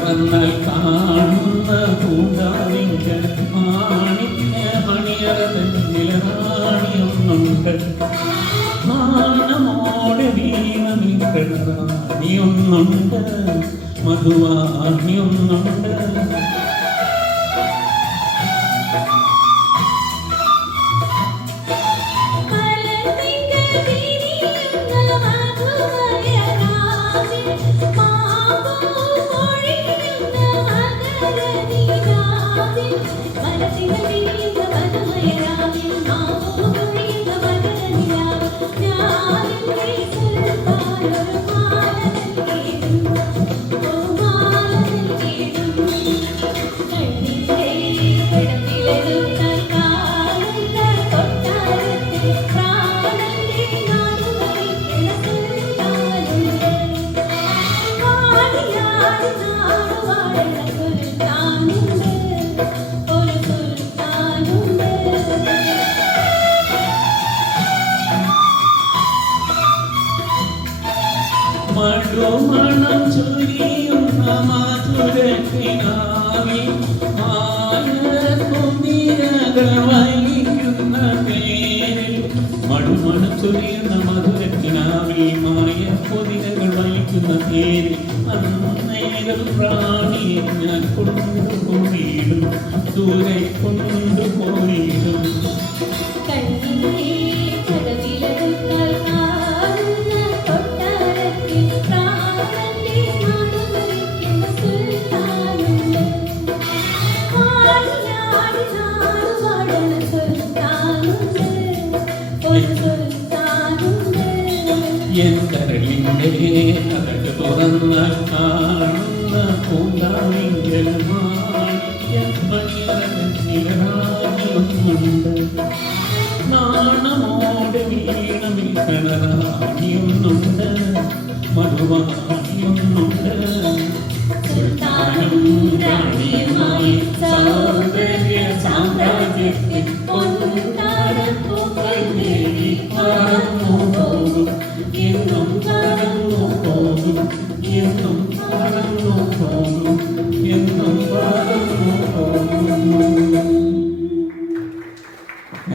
തുറന്നാൽ കാണുന്ന പൂങ്കാവിങ്കൽ മാണിക്യ മണിയറന്നിലറാണിയൊന്നുണ്ട് നാണമോടെ വീണമിക്കണറാണിയൊന്നുണ്ട് മധുവാണിയൊന്നുണ്ട് മണം ചൊരിയുന്ന മധുരക്കിനാവിൽ മായക്കുതിരകൾ വഹിക്കുന്ന പേരിൽ മണം ചൊരിയുന്ന മധുരക്കിനാവിൽ മായക്കുതിരകൾ വഹിക്കുന്ന പേരിൽ അന്നേരം പ്രാണിയെ ഞാൻ കൊണ്ടുപോയിടും ദൂരെ കൊണ്ടുപോയിടും എന്തരളിൻ്റെ കടല് തുറന്നാൽ കാണുന്ന പൂങ്കാവിങ്കൽ മാണിക്യമണിയറന്നിലറാണിയൊന്നുണ്ട് നാണമോടെ വീണമിക്കണറാണിയൊന്നുണ്ട് മധുവാണിയൊന്നുണ്ട് സുൽത്താനും റാണിയുമായി സൗന്ദര്യ സാമ്രാജ്യത്തിൽ